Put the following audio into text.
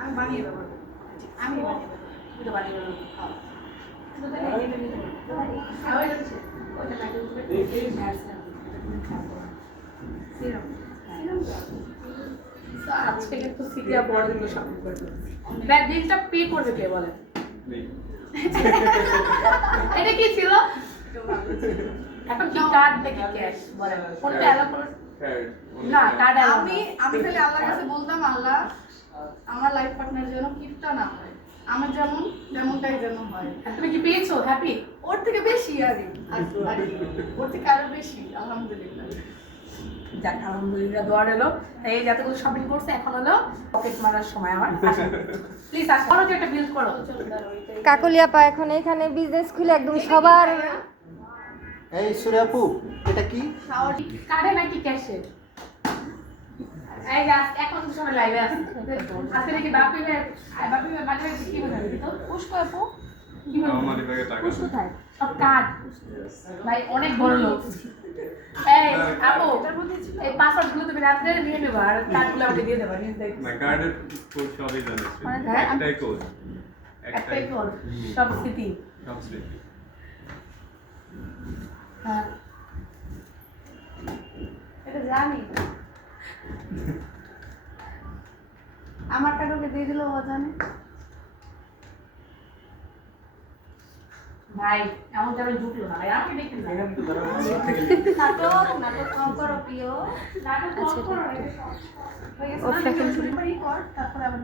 আমি বানিয়ে দিবো। আমি বানিয়ে দেবো আজকে কিন্তু সিটিয়া বড় দিন শপিং করে ব্যাগ বিলটা পে করবে কে বলে এটা কি এখন কি কার্ড নাকি ক্যাশ বলে কোনটা অ্যালাউ করে না কার্ড আমি আমি খালি আল্লাহর কাছে বলতাম আল্লাহ আমার লাইফ পার্টনার যেন কিপটা না হয়। আমার যেমন যেমনটাই যেন হয়। তুমি কি পেয়েছ? হ্যাপি ওর থেকে বেশি আর। ওর থেকে আরও বেশি আলহামদুলিল্লাহ। যাক আলহামদুলিল্লাহ দোয়া রইল। তাই এই যতগুলো শপিং করছে এখন হলো পকেট মারার সময় আমার। প্লিজ আসো করো একটা বিল করো। কাকলিয়াপা এখন এখানে বিজনেস খুলে একদম সবার এই সুরে আপু এটা কি? কার্ডে নাকি ক্যাশে এখন সবাই লাইভে আছে। আজকে নাকি বাপি বাপি মাঝে মাঝে কি বোঝাবে তো পুষ্প আপু। অনেক বড় লোক। এই আপু এই পাসওয়ার্ডগুলো তুমি রাত্রে নিয়ে নেব আর কার্ড আমাকে দিয়ে দেবো নিয়ে না কার্ডের কোড সবই জানিস হ্যাঁ? একটাই কোড একটাই কোড সব স্মৃতি। সব স্মৃতি হ্যাঁ এটা জানি। আমার টাকাকে দিয়ে দিল ও জানে। ভাই এমন যেন জুটলো না। ভাই আমাকে দেখে না। নাটক নাটক কম করো প্রিয়। নাটক কম করো, এটা সব। গেছে ও না? second তুমি কর তারপরে আবার